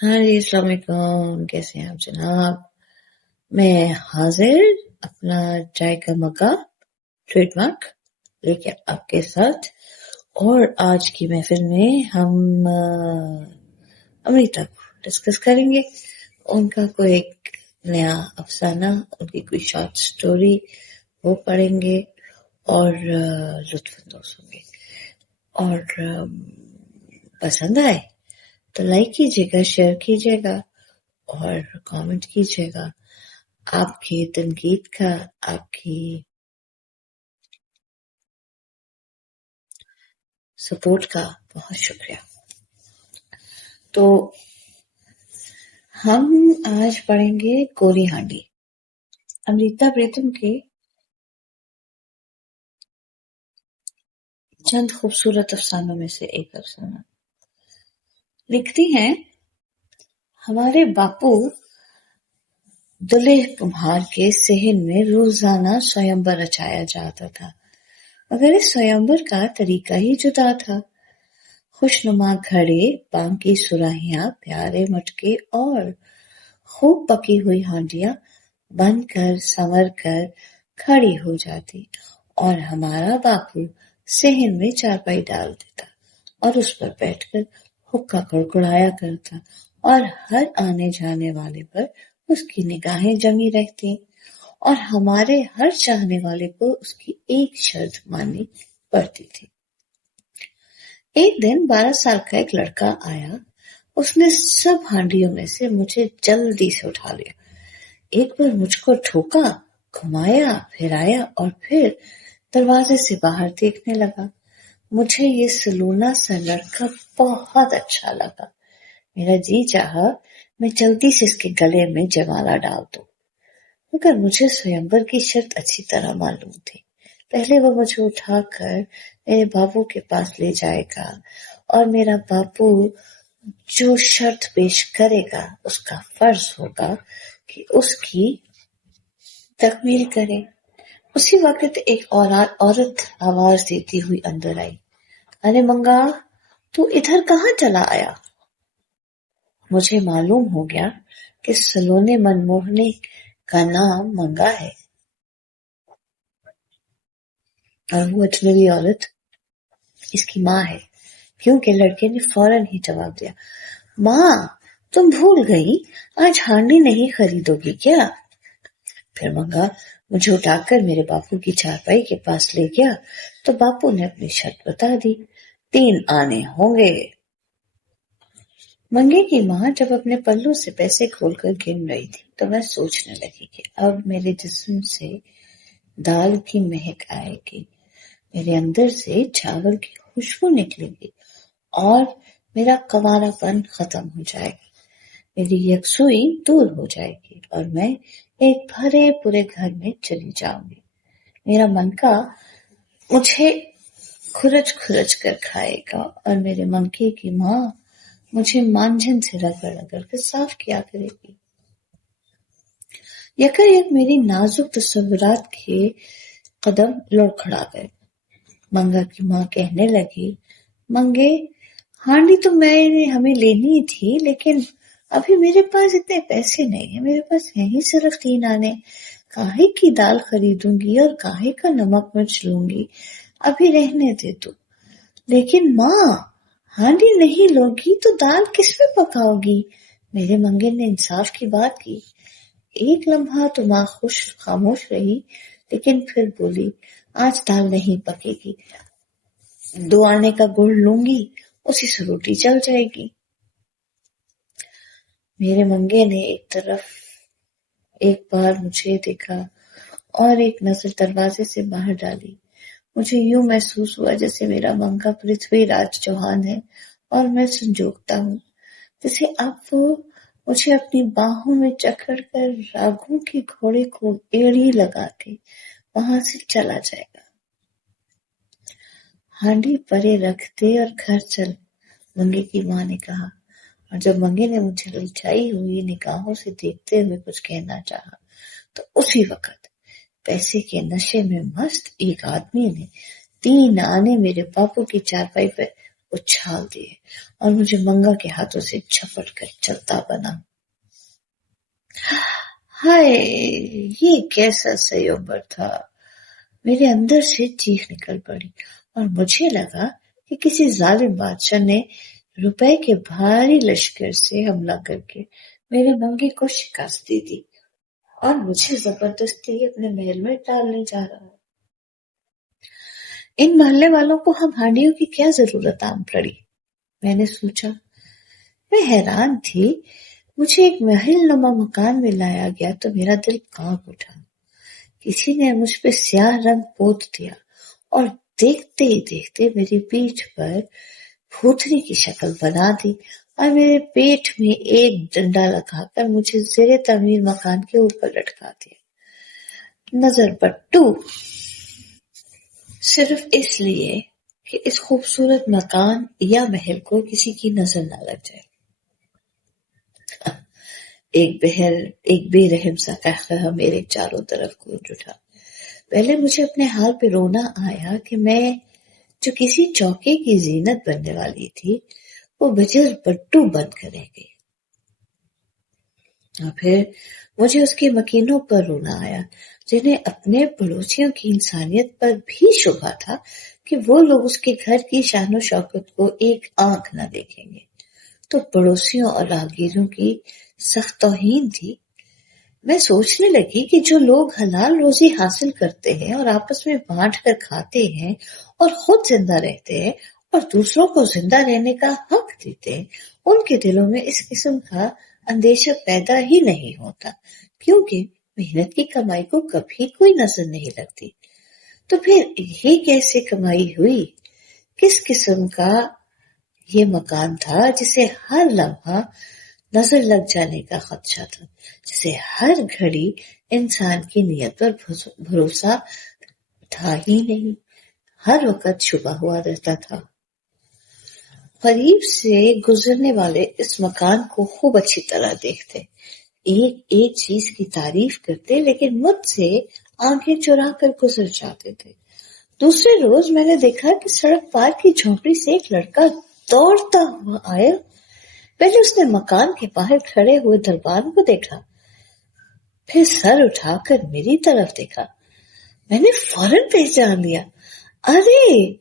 हाँ जी, अस्सलाम वालेकुम। कैसे हैं आप जनाब? मैं हाजिर अपना चाय का मग्गा ट्रेडमार्क लेके आपके साथ। और आज की महफिल में हम अमृता को डिस्कस करेंगे। उनका कोई एक नया अफसाना, उनकी कोई शॉर्ट स्टोरी वो पढ़ेंगे और लुत्फ अंदोज होंगे। और पसंद आए तो लाइक कीजिएगा, शेयर कीजिएगा और कमेंट कीजिएगा। आपकी तनकीद का, आपकी सपोर्ट का बहुत शुक्रिया। तो हम आज पढ़ेंगे कोरी हांडी, अमृता प्रीतम के चंद खूबसूरत अफसानों में से एक अफसाना। लिखती हैं, हमारे बापू दुल्हे कुम्हार के सेहन में रोजाना स्वयंवर रचाया जाता था, मगर इस स्वयंवर का तरीका ही जुदा था। खुशनुमा घड़े, बांकी सुराहियां, प्यारे मटके और खूब पकी हुई हांडियां बनकर संवर कर खड़ी हो जाती और हमारा बापू सेहन में चारपाई डाल देता और उस पर बैठकर हुक्का कुड़कुड़ाया करता और हर आने जाने वाले पर उसकी निगाहें जमी रहती और हमारे हर चाहने वाले को उसकी एक शर्त माननी पड़ती थी। एक दिन 12 साल का एक लड़का आया। उसने सब हांडियों में से मुझे जल्दी से उठा लिया। एक बार मुझको ठोका, घुमाया, फिराया और फिर दरवाजे से बाहर देखने लगा। मुझे ये सलूना सा लड़का बहुत अच्छा लगा। मेरा जी चाहा मैं जल्दी से इसके गले में जयमाला डाल दूं, मगर मुझे स्वयंवर की शर्त अच्छी तरह मालूम थी। पहले वो मुझे उठाकर मेरे बापू के पास ले जाएगा और मेरा बापू जो शर्त पेश करेगा उसका फर्ज होगा कि उसकी तकमील करे। उसी वक्त एक औरत आवाज देती हुई अंदर आई, अरे मंगा, तू इधर कहाँ चला आया? मुझे मालूम हो गया कि सलोने मनमोहने का नाम मंगा है और वो अजनबी औरत इसकी माँ है, क्योंकि लड़के ने फौरन ही जवाब दिया, माँ तुम भूल गई, आज हांडी नहीं खरीदोगी क्या? फिर मंगा मुझे उठाकर मेरे बापू की चारपाई के पास ले गया तो बापू ने अपनी शर्त बता दी, 3 आने होंगे। मंगे की माँ जब अपने पल्लू से पैसे खोलकर गिन रही थी तो मैं सोचने लगी कि अब मेरे जिस्म से दाल की महक आएगी, मेरे अंदर से चावल की खुशबू निकलेगी और मेरा कवारापन खत्म हो जाएगा, मेरी यकसुई दूर हो जाएगी और मैं एक भरे पूरे घर में चली जाऊंगी। मेरा मन का मुझे खुरच खुरच कर खाएगा और मेरे मंके की माँ मुझे मांझन से रगड़ रगड़ कर साफ किया करेगी। यकायक मेरी नाजुक तस्वुरात के कदम लड़खड़ा गए। मंगा की माँ कहने लगी, मंगे हांडी तो मैंने हमें लेनी थी, लेकिन अभी मेरे पास इतने पैसे नहीं है, मेरे पास है ही सिर्फ 3 आने। काहे की दाल खरीदूंगी और काहे का नमक मिर्च लूंगी, अभी रहने दे तू। लेकिन माँ, हांडी नहीं लोगी तो दाल किसमें पकाओगी? मेरे मंगे ने इंसाफ की बात की। एक लम्हा तो माँ खामोश रही, लेकिन फिर बोली, आज दाल नहीं पकेगी, 2 आने का गुड़ लूंगी, उसी से रोटी चल जाएगी। मेरे मंगे ने एक तरफ एक बार मुझे देखा और एक नजर दरवाजे से बाहर डाली। मुझे यूं महसूस हुआ जैसे मेरा मंगा पृथ्वीराज चौहान है और मैं संजोगता हूँ, जैसे अब वो मुझे अपनी बाहों में जकड़ कर रागों के घोड़े को एड़ी लगा के वहां से चला जाएगा। हांडी परे रख दे और घर चल, मंगे की माँ ने कहा। और जब मंगे ने मुझे ललचाई हुई निगाहों से देखते हुए कुछ कहना चाहा तो उसी वक्त पैसे के नशे में मस्त एक आदमी ने 3 आने मेरे बापू की चारपाई पर उछाल दिए और मुझे मंगा के हाथों से झपट कर चलता बना। हाय, ये कैसा संयोजन था। मेरे अंदर से चीख निकल पड़ी और मुझे लगा कि किसी जालिम बादशाह ने रुपए के भारी लश्कर से हमला करके मेरे मंगे को शिकस्त दी और मुझे जबरदस्ती अपने महल में डालने जा रहा है। इन मोहल्ले वालों को हम हांडियों की क्या जरूरत आन पड़ी, मैंने सोचा। मैं हैरान थी। मुझे एक महल नुमा मकान में लाया गया तो मेरा दिल कांप उठा। किसी ने मुझ पे स्याह रंग पोत दिया और देखते ही देखते मेरी पीठ पर भूतनी की शक्ल बना दी और मेरे पेट में एक डंडा लगाकर मुझे ज़ेरे तमीर मकान के ऊपर लटका दिया। नजर पट्टू, सिर्फ इसलिए कि इस खूबसूरत मकान या महल को किसी की नजर न लग जाए। एक बेरहम सा कहकहा मेरे चारों तरफ गूंज उठा। पहले मुझे अपने हाल पे रोना आया कि मैं जो किसी चौके की जीनत बनने वाली थी वो बजर पट्टू बनकर रह गई। और फिर मुझे उसके मकीनों पर रोना आया जिन्हें अपने पड़ोसियों की इंसानियत पर भी शुबा था कि वो लोग उसके घर की शान शौकत को एक आंख न देखेंगे। तो पड़ोसियों और राहगीरों की सख्त तौहीन थी। मैं सोचने लगी कि जो लोग हलाल रोजी हासिल करते हैं और आपस में बांट कर खाते हैं और खुद जिंदा रहते हैं और दूसरों को जिंदा रहने का हक देते हैं, उनके दिलों में इस किस्म का अंदेशा पैदा ही नहीं होता, क्योंकि मेहनत की कमाई को कभी कोई नजर नहीं लगती। तो फिर ये कैसे कमाई हुई? किस किस्म का ये मकान था जिसे हर लम्हा नजर लग जाने का खदशा था, जिसे हर घड़ी इंसान की नियत पर भरोसा था ही नहीं, हर वक्त छुपा हुआ रहता था। करीब से गुजरने वाले इस मकान को खूब अच्छी तरह देखते, एक एक चीज की तारीफ करते, लेकिन मुझसे आंखें चुरा कर गुजर जाते थे। दूसरे रोज मैंने देखा कि सड़क पार की झोपड़ी से एक लड़का दौड़ता हुआ आया। पहले उसने मकान के बाहर खड़े हुए दरबान को देखा, फिर सर उठाकर मेरी तरफ देखा। मैंने फौरन पहचान लिया। अरे,